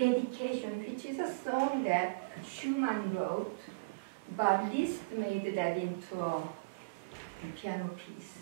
Dedication, which is a song that Schumann wrote, but Liszt made that into a piano piece.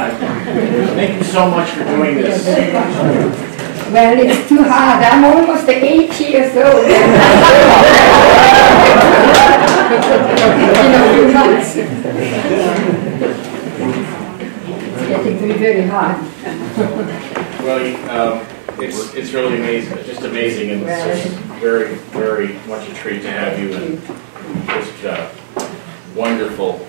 time. Thank you so much for doing this. Well, it's too hard. I'm almost 80 years old. In a few months. It's getting to be very hard. Well, it's really amazing, just amazing, and it's just very, very much a treat to have you, and just wonderful.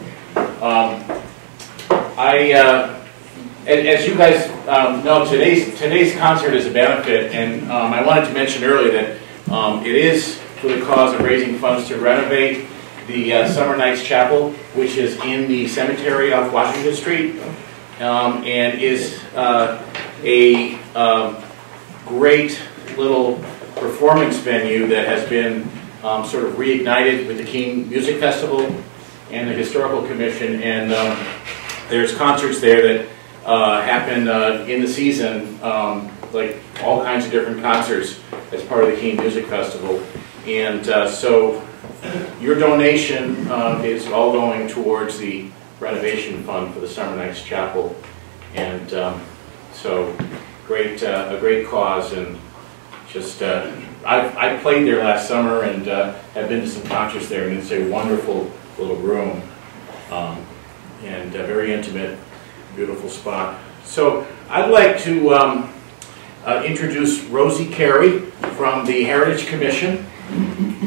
As you guys know, today's concert is a benefit, and I wanted to mention earlier that it is for the cause of raising funds to renovate the Summer Nights Chapel, which is in the cemetery off Washington Street, and is a great little performance venue that has been sort of reignited with the Keene Music Festival and the Historical Commission, and there's concerts there that happen in the season, like all kinds of different concerts as part of the Keene Music Festival. And so your donation is all going towards the renovation fund for the Summer Nights Chapel. And so a great cause, and just I played there last summer and have been to some concerts there, and it's a wonderful little room, and very intimate, beautiful spot. So I'd like to introduce Rosie Carey from the Heritage Commission,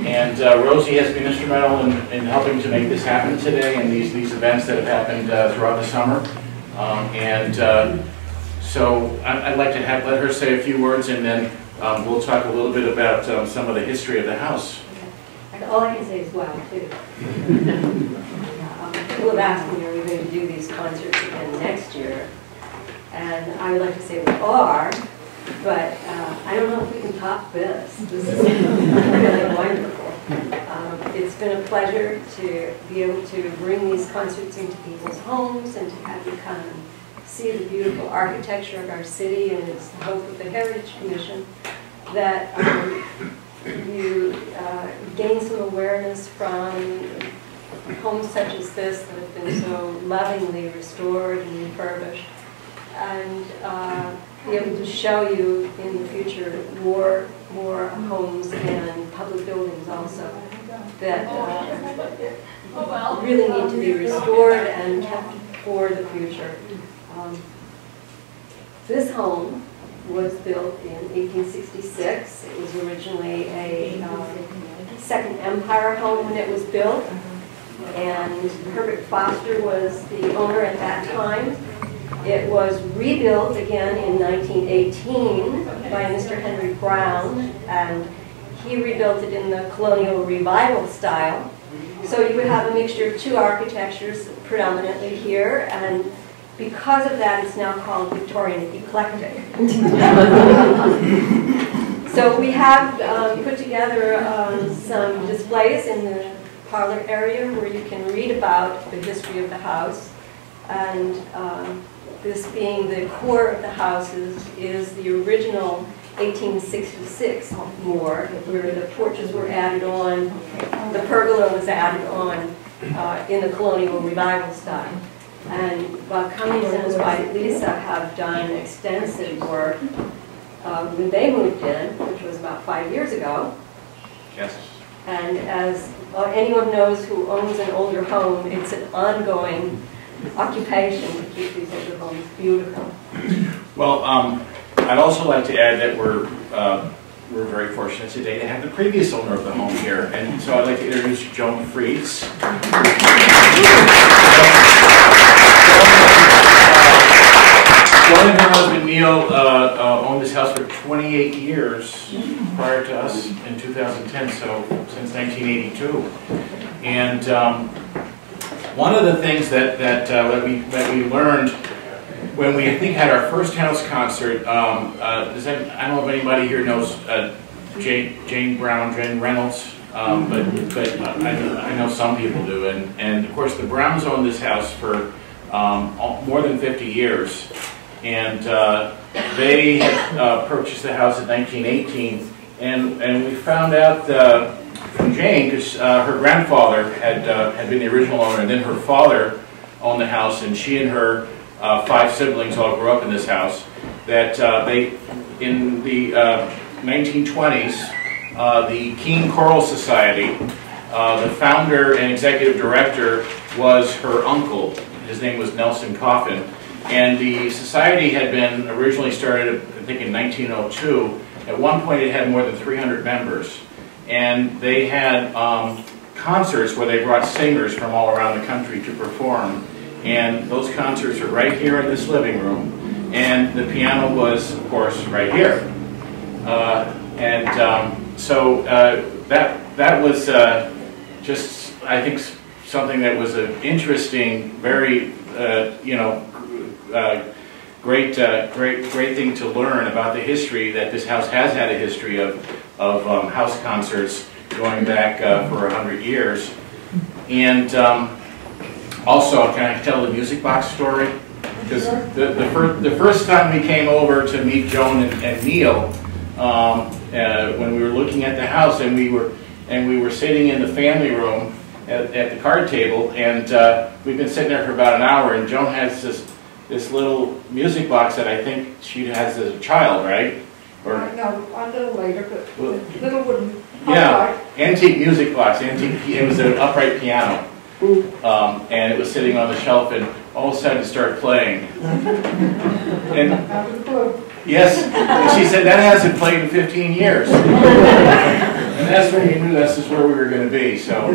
and Rosie has been instrumental in helping to make this happen today, and these events that have happened throughout the summer. So I'd like to let her say a few words, and then we'll talk a little bit about some of the history of the house. And all I can say is wow, too. People have asked me, are we going to do these concerts again next year? And I would like to say we are, but I don't know if we can top this. This is really wonderful. It's been a pleasure to be able to bring these concerts into people's homes and to have you come and see the beautiful architecture of our city, and it's the hope of the Heritage Commission that you gain some awareness from homes such as this that have been so lovingly restored and refurbished, and be able to show you in the future more homes and public buildings also that really need to be restored and kept for the future. This home was built in 1866. It was originally a Second Empire home when it was built, and Herbert Foster was the owner at that time. It was rebuilt again in 1918 by Mr. Henry Brown, and he rebuilt it in the colonial revival style. So you would have a mixture of two architectures predominantly here, and because of that, it's now called Victorian Eclectic. So we have put together some displays in the parlor area where you can read about the history of the house, and this being the core of the house is the original 1866 moor, where the porches were added on, the pergola was added on in the colonial revival style. And Bob Cummings and his wife Lisa have done extensive work when they moved in, which was about 5 years ago. Yes. And as anyone knows who owns an older home, it's an ongoing occupation to keep these older homes beautiful. Well, I'd also like to add that we're very fortunate today to have the previous owner of the home here, and so I'd like to introduce Joan Freeds. Joan and her husband Neil owned this house for 28 years prior to us in 2010, so since 1982. And one of the things that we learned when we, I think, had our first house concert, I don't know if anybody here knows Jane Reynolds, but I know some people do, and of course the Browns owned this house for more than 50 years, and they had purchased the house in 1918, and we found out from Jane, because her grandfather had been the original owner, and then her father owned the house, and she and her 5 siblings all grew up in this house, that in the 1920s, the Keene Choral Society, the founder and executive director was her uncle. His name was Nelson Coffin. And the society had been originally started, I think, in 1902. At one point, it had more than 300 members. And they had concerts where they brought singers from all around the country to perform. And those concerts are right here in this living room. And the piano was, of course, right here. So that was just, I think, something that was an interesting, very, great thing to learn about the history, that this house has had a history of house concerts going back for 100 years. And also, can I tell the music box story? Because the first time we came over to meet Joan and Neil, when we were looking at the house, and we were sitting in the family room at the card table, and we've been sitting there for about an hour, and Joan has this little music box that I think she has as a child, right? Or no, a little later, but little wooden. Yeah, antique music box. Antique. It was an upright piano, and it was sitting on the shelf, and all of a sudden it started playing. And yes, and she said that hasn't played in 15 years. And that's when you knew this is where we were going to be. So,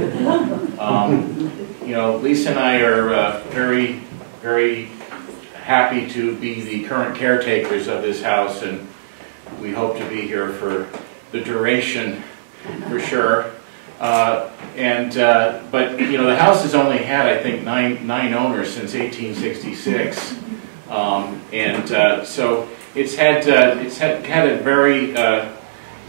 Lisa and I are very, very happy to be the current caretakers of this house, and we hope to be here for the duration, for sure. But the house has only had, I think, nine owners since 1866, so it's had a very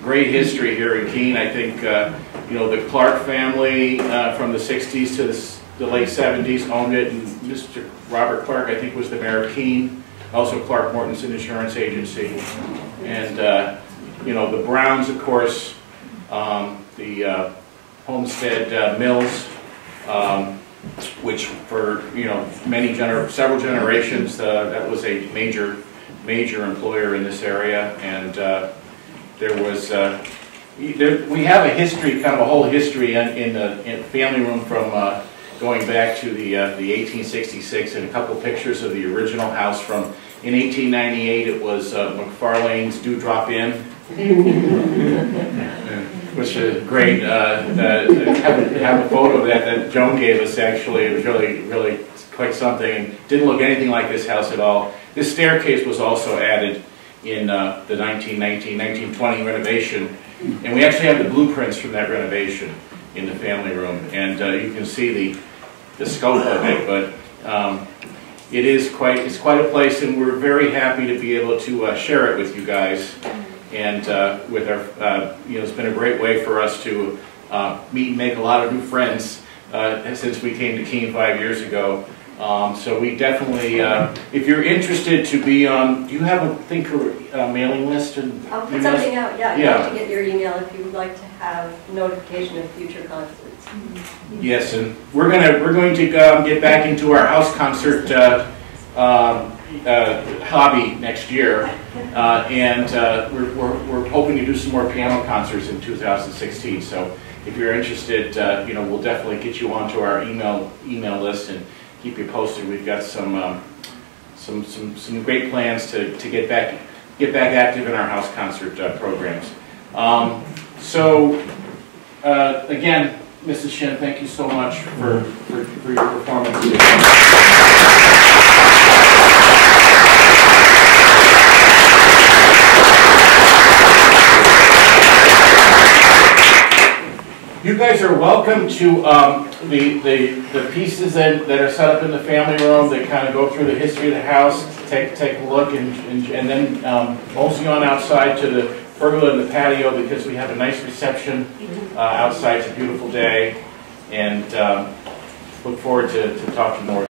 great history here in Keene. I think the Clark family from the 60s to the late 70s owned it, and Mr. Robert Clark, I think, was the mayor of Keene. Also Clark Mortensen Insurance Agency, and the Browns, of course, the Homestead Mills, which for several generations that was a major employer in this area, and there was we have a history, kind of a whole history in the family room from going back to the 1866, and a couple pictures of the original house from, in 1898, it was McFarlane's Dewdrop Inn, which is great. Have a photo of that Joan gave us, actually. It was really quite something, and didn't look anything like this house at all. This staircase was also added in the 1920 renovation, and we actually have the blueprints from that renovation in the family room, and you can see the scope of it, but it's quite a place, and we're very happy to be able to share it with you guys, and with our it's been a great way for us to meet and make a lot of new friends since we came to Keene 5 years ago. So we definitely, if you're interested to be on, do you have a mailing list? I'll put something out, yeah. I'd like to get your email if you would like to have notification of future concerts. Yes, and we're going to get back into our house concert hobby next year, and we're hoping to do some more piano concerts in 2016. So if you're interested, we'll definitely get you onto our email list and keep you posted. We've got some great plans to get back active in our house concert programs. Again, Mrs. Shin, thank you so much for your performance today. You guys are welcome to the pieces that are set up in the family room that kind of go through the history of the house. Take a look, and then mosey on outside to the pergola and the patio, because we have a nice reception outside. It's a beautiful day, and look forward to talking more.